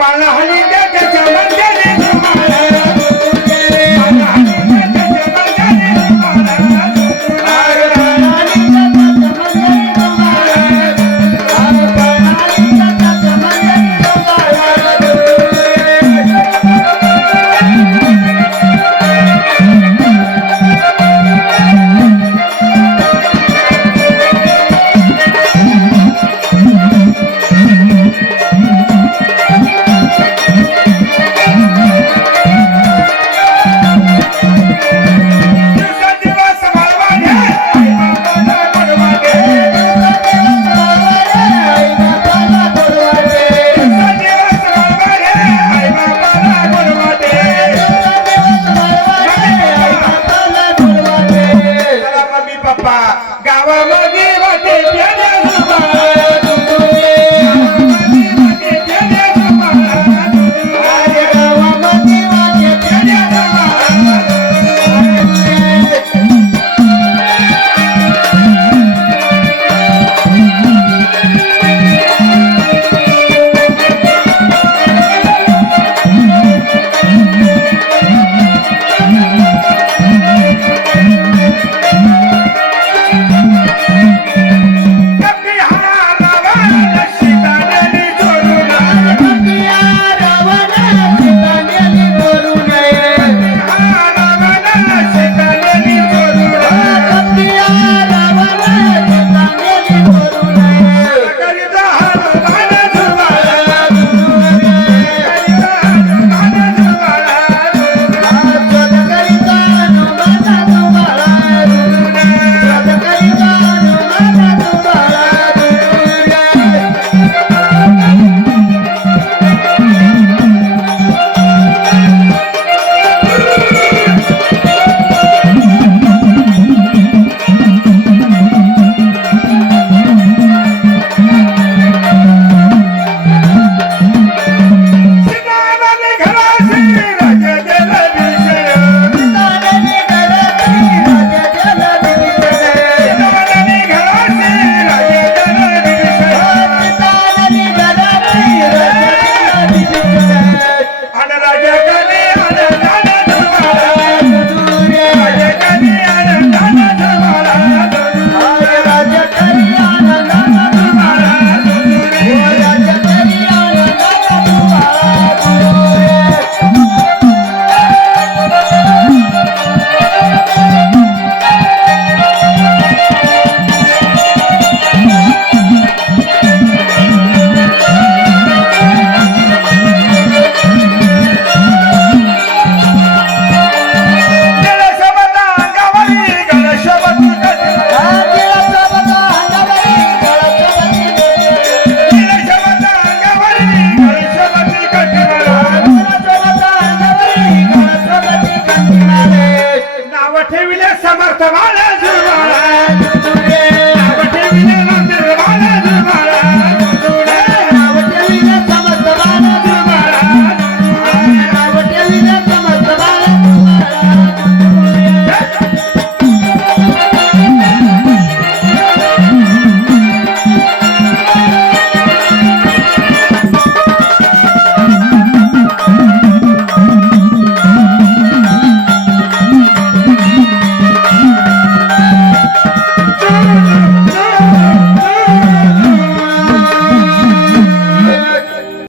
পালা হলি